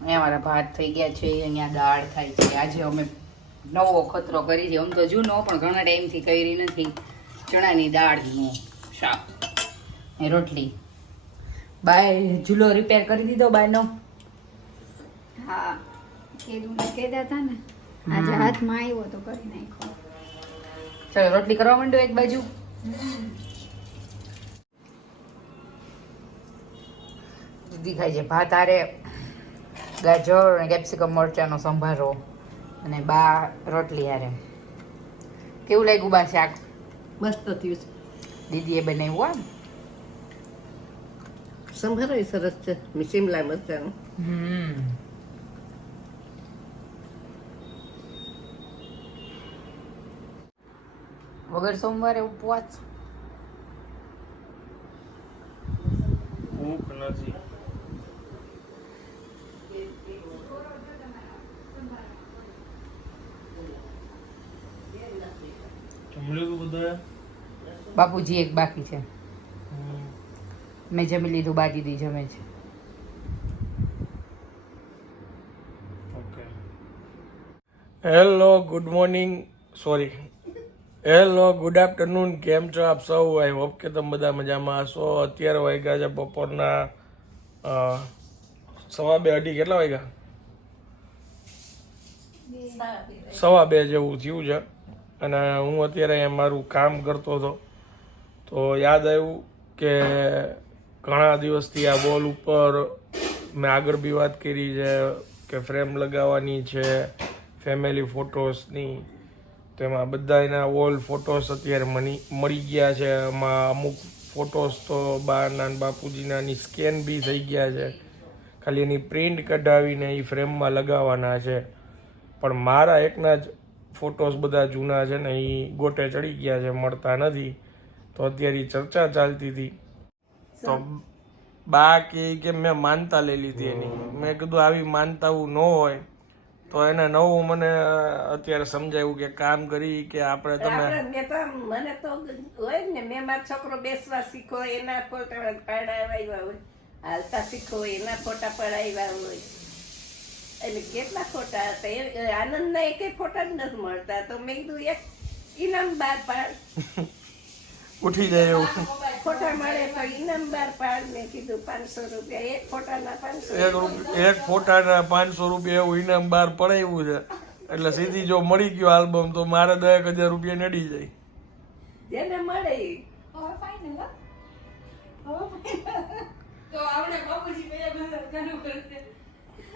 અહીંયા મારા ભાત થઈ ગયા છે અહીંયા દાળ થાય છે. આજે અમે નવો ખતરો કરી છે. આમ તો જૂનો પણ ઘણા ટાઈમથી કરી નથી. ચણાની દાળનું શાક ને રોટલી. બાય ઝૂલો રિપેર કરી દીધો બાયનો હા કીધું કહેતા હતા ને આજે હાથમાં આવ્યો તો કરી નાખ્યો. ચાલો રોટલી કરવા માંડો એક બાજુ? દીદી ખાય છે ભાત હારે ગાજર અને કેપ્સિકમ મરચાંનો સંભારો અને બા રોટલી હારે. કેવું લાગ્યું બા શાક? મસ્ત થયું છે. દીદીએ બનાવ્યું સંભારો એ સરસ છે શિમલા મરચાંનું. હમ. વગર સોમવારે ઉપવાસ? ભૂખ નથી જમી લીધું બધાએ? બાપુજી એક બાકી છે. મેં જમી લીધું બા દીદી જમે છે. Okay. Hello good morning. Sorry. Hello good afternoon. કેમ છો આપ સૌ? આઈ હોપ કે તમે બધા મજામાં હશો. અત્યારે વાગ્યા છે બપોરના સવા બે અઢી કેટલા વાગ્યા? સવા બે જેવું થયું છે. અને હું અત્યારે એ મારું કામ કરતો હતો, તો યાદ આવ્યું કે ઘણા દિવસથી આ બોલ ઉપર મેં આગળ બી વાત કરી છે કે ફ્રેમ લગાવવાની છે ફેમિલી ફોટોસની તેમાં બધા એના ઓલ ફોટોસ અત્યારે મની, મળી ગયા છે. એમાં અમુક ફોટોસ તો બાના બાપુજીનાની સ્કેન બી થઈ ગયા છે. ખાલી એની પ્રિન્ટ કઢાવીને એ ફ્રેમમાં લગાવવાના છે. પણ મારા એકના જ ફોટોસ બધા જૂના છે ને એ ગોટે ચડી ગયા છે મળતા નથી. તો અત્યારે ચર્ચા ચાલતી હતી. તો બા કે કે મેં માનતા લઈ લીધી એની. મેં કીધું આવી માનતાવું ન હોય તો એને નવું મને અત્યારે સમજાવ્યું કે કામ કરી કે આપણે તમે મને તો હોય ને મેં મારો છોકરો બેસવા શીખો એના ફોટા પડાવ્યા હોય હાલતા શીખો એના ફોટા પડાવ્યા હોય. એટલે કેટલા ફોટા હતા? એ આનંદના એક ફોટા જ નથી મળતા. તો મેં કીધું એક ઇનામ બાર પાડ. ઉઠી જાય એવું. ફોટા મળે તો ઇનામ બાર પાડ. મેં કીધું પાંચસો રૂપિયા એક ફોટાના પાંચસો એક રૂપ- એક ફોટાના પાંચસો રૂપિયા એવું ઇનામ બહાર પડાવ્યું છે. એટલે સીધી જો મળી ગયો આલ્બમ તો મારે દસ હજાર રૂપિયા નડી જાય. જેને મળે. હવે તો આપણે બાપુજી પહેલા ચાલુ કરતે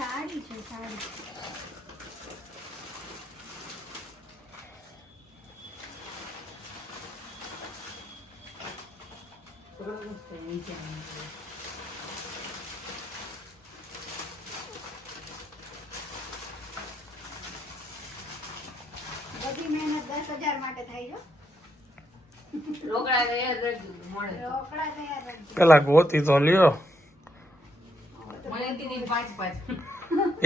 સાડી છે સાડી. બધી મહેનત દસ હજાર માટે થાય છે રોકડા તૈયાર રાખજો રોકડા તૈયાર રાખજો. પેલા ગોતી તો લ્યો મળે તેથી પાંચ પાંચ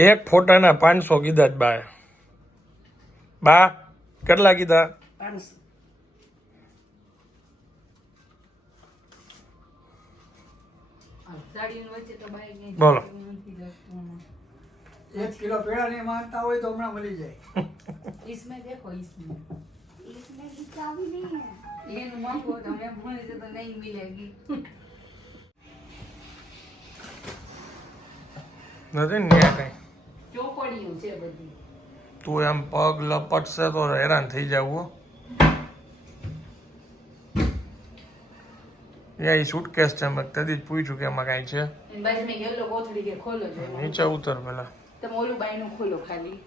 એક ફોટાના પાંચસો કીધા જ બા બા કેટલા કીધા પાંચસો આ સાડીની વચ્ચે તો બાઈ ક્યાંય બોલો. જતું નથી જતું. એક કિલો પેડા નહીં માંગતા હોય તો હમણાં મળી જાય इसमें देखो इसमें इसमें लिखा भी नहीं है એનું માંગો તો મેં મળે છે તો નહીં મિલેગી નથી ને ન્યા કઈ ચોપડિયું છે બધી. તું એમ પગ લપટશે તો હેરાન થઈ જવું એ સુટકેસ છે મેં તેથી જ પૂછ્યું કે એમાં કાંઈ છે. નીચે ઉતર પેલા તમે ઓલું બાયનું ખોલો ખાલી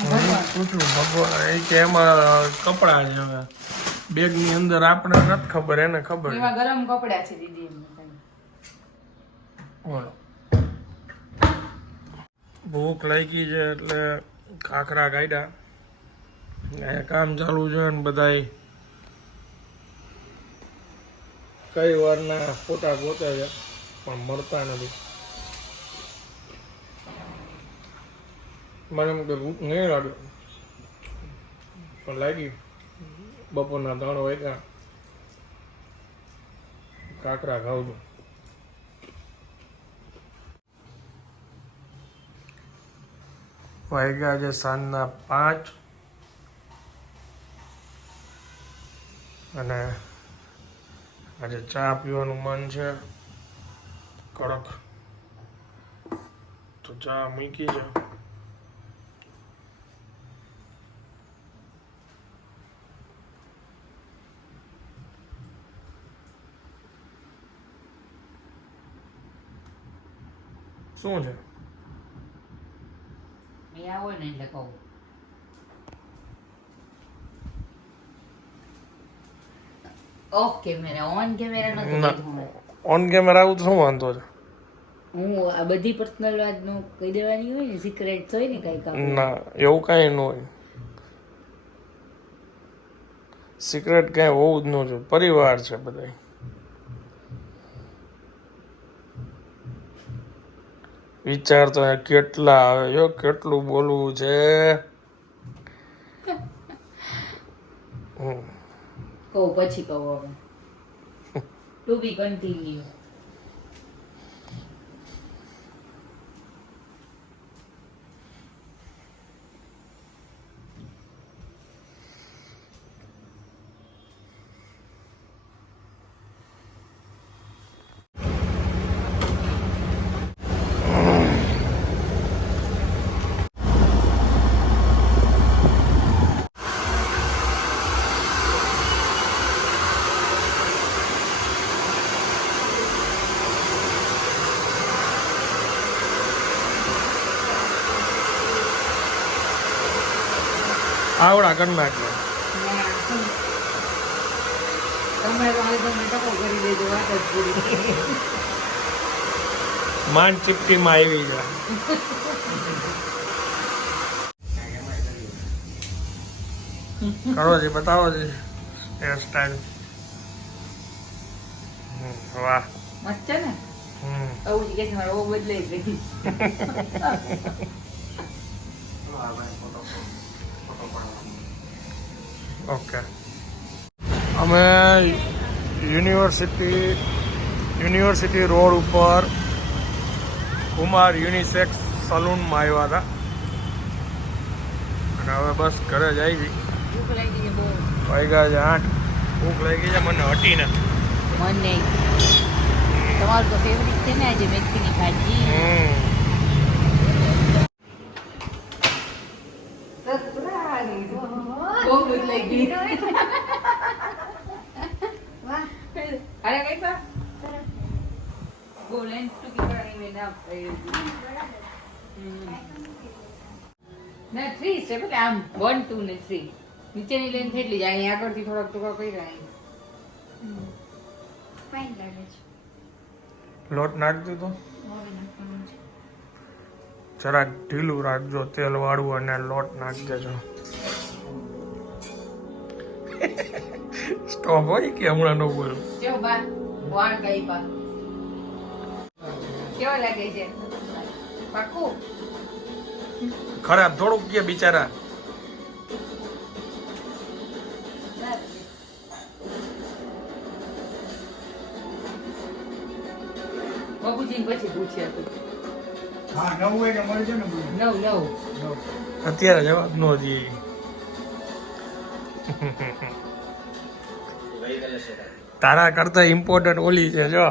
ભગવાન પૂછ્યું કે એમાં કપડા છે હવે. બેગની અંદર આપણે નથી ખબર એને ખબર. છે. એમાં ગરમ કપડા છે દીદી બોલો ભૂખ લાગી છે એટલે ખાખરા કાઢ્યા અહીંયા કામ ચાલુ છે ને બધાય. કઈ વારના ફોટા ગોતે છે પણ મળતા નથી. મને એમ કે ભૂખ નહીં લાગે. પણ લાગી બપોરના ત્રણ વાગ્યા. કાકરા ખાવું છું વાગ્યા છે સાંજના પાંચ. અને આજે ચા પીવાનું મન છે. કડક. તો ચા મૂકી છે. શું છે? ને એટલે કહું. Off camera on camera. On camera આવું તો શું વાંધો છે? હું આ બધી પર્સનલ વાતનું કહી દેવાની હોય ને સિક્રેટ હોય ને કઈ કામ ના એવું કાંઈ ન હોય. સિક્રેટ કાંઈ હોવું જ ન જોઈએ. પરિવાર છે બધા વિચાર તો કેટલા આવે. જો કેટલું બોલવું છે? હમ. કહું પછી કહું હવે. ટુ બી કન્ટિન્યુ આવડા કરી નાખીએ તમે મારે તમને ટકો કરી દેજો વાત જ પૂરી માંડ ચીપટીમાં આવી ગયા. કરો જી બતાવો જી. હેર સ્ટાઈલ વાહ. મસ્ત છે ને? હમ. આવું જ કે છે મારે બહુ બદલાઈ ગઈ. ઓકે. અમે યુનિવર્સિટી યુનિવર્સિટી રોડ ઉપર કુમાર યુનિસેક્સ સલૂનમાં આવ્યા હતા. અને હવે બસ ઘરે જ છે ભૂખ લાગી છે વાગ્યા છે આઠ. ભૂખ લાગી છે મને હટીને મને. તમારું તો ફેવરિટ છે ને આજે મેથીની ભાજી હમ બહુ બદલાઈ ગઈ વાહ અરે કઈ પા બહુ લેન્સ ટૂંકી કરવાની મેં ના પાડી. ના થ્રી છે એટલે આમ વન ટુ ને થ્રી નીચેની લેન્થ એટલી જ અહીંયા આગળથી થોડાક કરી રહ્યા ફાઇન લાગે છે. લોટ નાખી દીધો જરા જરાક ઢીલું રાખજો તેલ વાળું અને લોટ નાખી દેજો. સ્ટોપ હોય કે હમણાં ન બોલું? કેવા લાગે છે? પાકું ખરાબ થોડુંક કે બિચારા. પછી પૂછ્યા હા નવું હોય ને મળી ને બધું. નવ નવ. અત્યારે જવાબ નો જી તારા કરતા ઇમ્પોર્ટન્ટ ઓલી છે જો.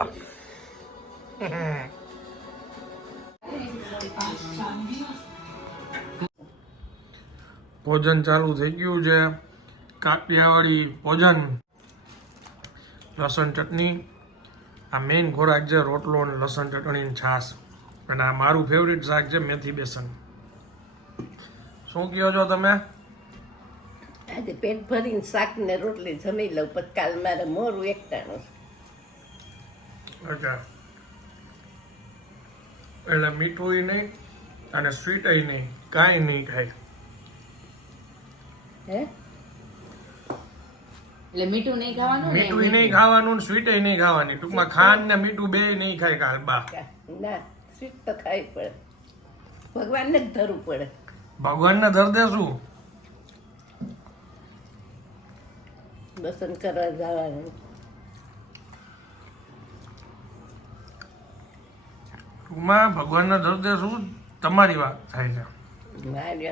ભોજન ચાલુ થઈ ગયું છે. કાપિયાવાળી ભોજન લસણ ચટણી આ મેઇન ખોરાક છે રોટલો અને લસણ ચટણી છાશ. અને આ મારું ફેવરિટ શાક છે મેથી બેસન. શું કહો છો તમે? આજે પેટ ભરીને શાક ને રોટલી જમી લઉં પછી કાલ મારે મોરું એકટાણું અચ્છા. એટલે મીઠું નહીં અને સ્વીટ નહીં કાંઈ નહીં ખાય હે? એટલે મીઠું નહીં ખાવાનું ને મીઠું? નહીં ખાવાનું સ્વીટ નહીં ખાવાની. ટૂંકમાં ખાંડ ને મીઠું બે નહીં ખાય કાલ બા. ના સ્વીટ તો ખાવી પડે. ભગવાનને જ ધરવું પડે. ભગવાનને ધર દેશું. દર્શન કરવા જવાનું. ટૂંકમાં ભગવાનને ધર દેશું તમારી વાત થાય છે. મારી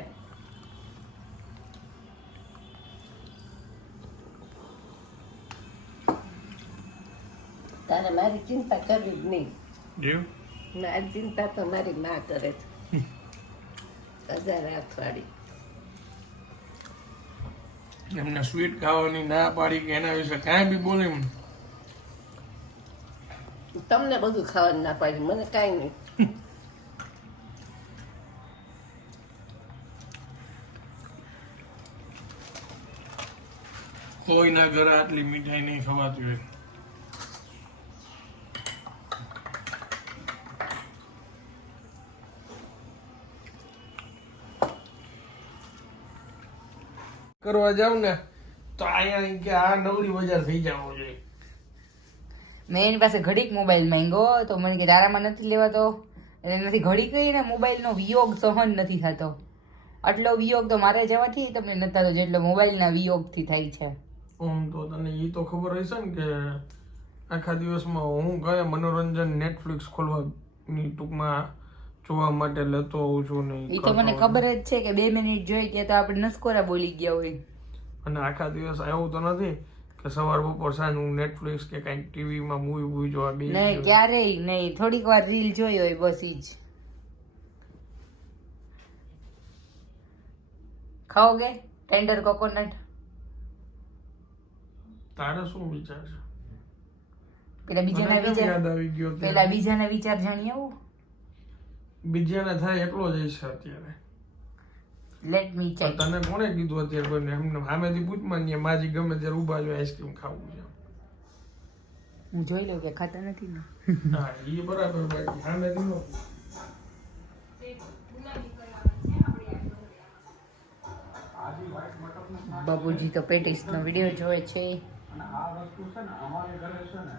તારે મારી ચિંતા કરવી જ નહીં. મારી ચિંતા તો મારી માં કરે છે. હજાર અઠવાડી એમને સ્વીટ ખાવાની ના પાડી કે એના વિશે કાંઈ બી બોલે તમને બધું ખાવાનું ના પાડી મને કાંઈ નહીં. કોઈના ઘરે આટલી મીઠાઈ નહીં ખવાતી હોય. કરવા જાવ ને તો અહીંયા કે આ નવરી બજાર થઈ જવું જોઈએ. મેં એની પાસે ઘડીક મોબાઈલ માંગ્યો તો મને કે તારામાં નથી લેવાતો. એટલે એનાથી ઘડી કહીને મોબાઈલનો વિયોગ સહન નથી થતો. આટલો વિયોગ તો મારે જવાથી તમને નથી થતો જેટલો મોબાઈલના વિયોગથી થાય છે. આમ તો તને એ તો ખબર હશે ને કે આખા દિવસમાં હું કયા મનોરંજન નેટફ્લિક્સ ખોલવાની ટૂંકમાં જોવા માટે લેતો હોઉં છું ને એ તો મને ખબર જ છે કે બે મિનિટ જોઈ ત્યાં તો આપણે નસકોરા બોલી ગયા હોય. અને આખા દિવસ એવું તો નથી કે સવાર બપોર સાંજ હું નેટફ્લિક્સ કે કાંઈક ટીવીમાં મૂવી મૂવી જોવા બી નહીં ક્યારેય નહીં. થોડીક વાર રીલ જોઈ હોય બસ ઈ જ. ખાઓગે ટેન્ડર કોકોનટ તારે શું વિચાર છે? પેલા બીજાના વિચાર આવી? પેલા બીજાના વિચાર જાણી આવું? બીજાને થાય એટલો જ હશે અત્યારે. લેટ મી ચેક તને કોણે કીધું અત્યારે કોઈને? એમને સામેથી પૂછમાં માનીએ માજી ગમે ત્યારે ઊભા જો આઈસ્ક્રીમ ખાવું છે. હું જોઈ લઉં કે ખાતા નથી ને? હા એ બરાબર બાકી સામેથી નો બાબુજી તો પેટીસ નો વીડિયો જોવે છે. અને આ વસ્તુ છે ને અમારે ઘરે છે ને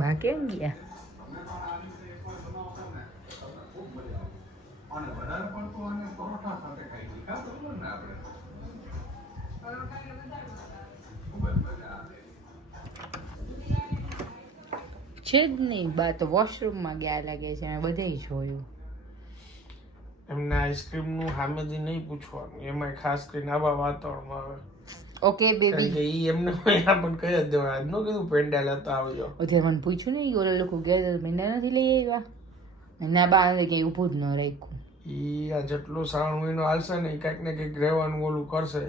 જ કેમ ગયા છે જ નહીં, બા તો વોશરૂમમાં ગયા લાગે છે, મેં બધે જોયું. એમને આઈસ્ક્રીમનું સામેથી નહીં પૂછવાનું એમાં ખાસ કરીને આવા વાતાવરણમાં આવે. ઓકે બેબી કે ઈ એમને પણ કહી જ દેવાનું આજનું કીધું પેંડા લેતા આવજો. અત્યારે મને પૂછ્યું નહીં ઓલા લોકો ગયા હતા, નથી લઈ આવ્યા? ના બા કે ઊભું જ ન રાખ્યું. ઈ આ જેટલું સાણું એનું હાલશે ને કંઈક ને કંઈક રહેવાનું ઓલું કરશે.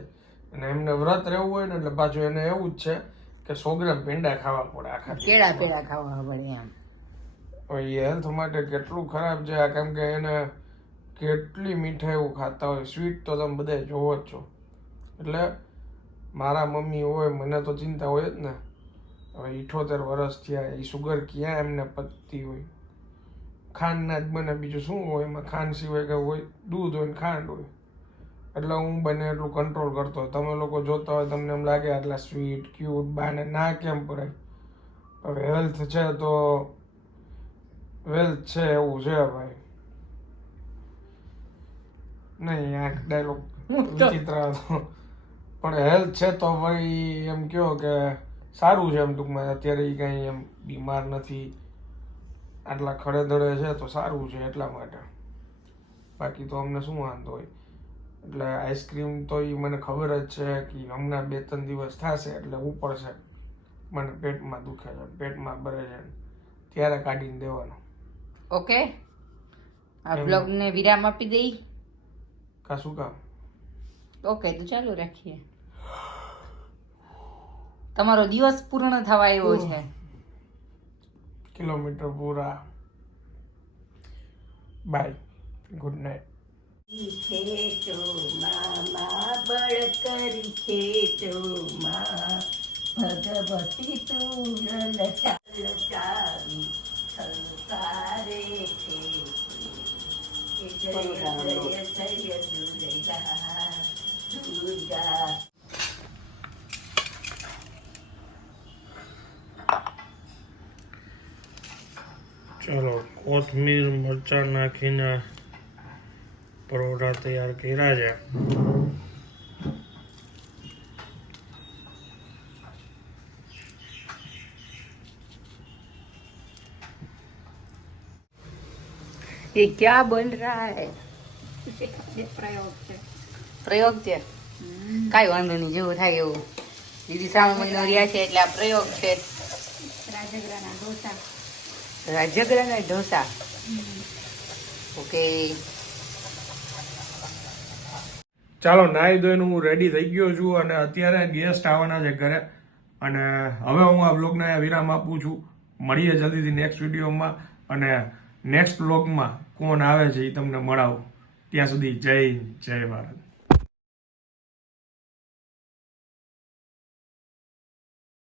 અને એમને વ્રત રહેવું હોય ને એટલે પાછું એને એવું જ છે કે સો ગ્રામ પેંડા ખાવા પડે આખા કેળા પેડા ખાવા પડે એમ. એ હેલ્થ માટે કેટલું ખરાબ છે. આ કેમ કે એને કેટલી મીઠાઈઓ ખાતા હોય. સ્વીટ તો તમે બધા જોવો જ છો. એટલે મારા મમ્મી હોય મને તો ચિંતા હોય જ ને. હવે ઇઠોતેર વર્ષ થયા એ સુગર ક્યાં એમને પતતી હોય? ખાંડના જ બને બીજું શું હોય? એમાં ખાંડ સિવાય કે હોય? દૂધ હોય ને ખાંડ હોય. એટલે હું બને એટલું કંટ્રોલ કરતો હોય. તમે લોકો જોતા હોય તમને એમ લાગે આટલા સ્વીટ ક્યુટ બાને ના કેમ પડાય હવે હેલ્થ છે તો વેલ્થ છે એવું છે ભાઈ. નહીં આ ડાયલોગ વિચિત્ર હતો. પણ હેલ્થ છે તો ભાઈ એમ કહો કે સારું છે એમ ટૂંકમાં. અત્યારે એ કાંઈ એમ બીમાર નથી. આટલા ખડેધડે છે તો સારું છે એટલા માટે. બાકી તો અમને શું વાંધો હોય? એટલે આઈસ્ક્રીમ તો એ મને ખબર જ છે કે હમણાં બે ત્રણ દિવસ થશે એટલે ઉપર છે. મને પેટમાં દુખે છે પેટમાં બરે છે. ત્યારે કાઢીને દેવાનો. ઓકે? આ બ્લોગને વિરામ આપી દઈ. કા શું કામ? ઓકે તો ચાલુ રાખીએ. તમારો દિવસ પૂર્ણ થવા આવ્યો છે. કિલોમીટર પૂરા. બાય ગુડ નાઇટ ખેચો મા બળ કરી ખેચો મા. ભગવતી તું ચલો કોથમીર મરચાં નાખીને પરોઠા તૈયાર કર્યા છે ये क्या बन रहा है એ પ્રયોગ છે પ્રયોગ છે કાંઈ વાંધો નહીં જેવું થાય એવું દીદી શ્રાવણ મહિનો રહ્યા છે એટલે આ પ્રયોગ છે રાજગરાના ઢોસા રાજગરાના ઢોસા. ઓકે. ચાલો નાહી ધોઈને હું રેડી થઈ ગયો છું અને અત્યારે ગેસ્ટ આવવાના છે ઘરે. અને હવે હું આ બ્લોગને વિરામ આપું છું. મળીએ જલ્દીથી નેક્સ્ટ વિડીયોમાં. અને નેક્સ્ટ બ્લોગમાં કોણ આવે છે એ તમને મળાવું. ત્યાં સુધી જય જય ભારત.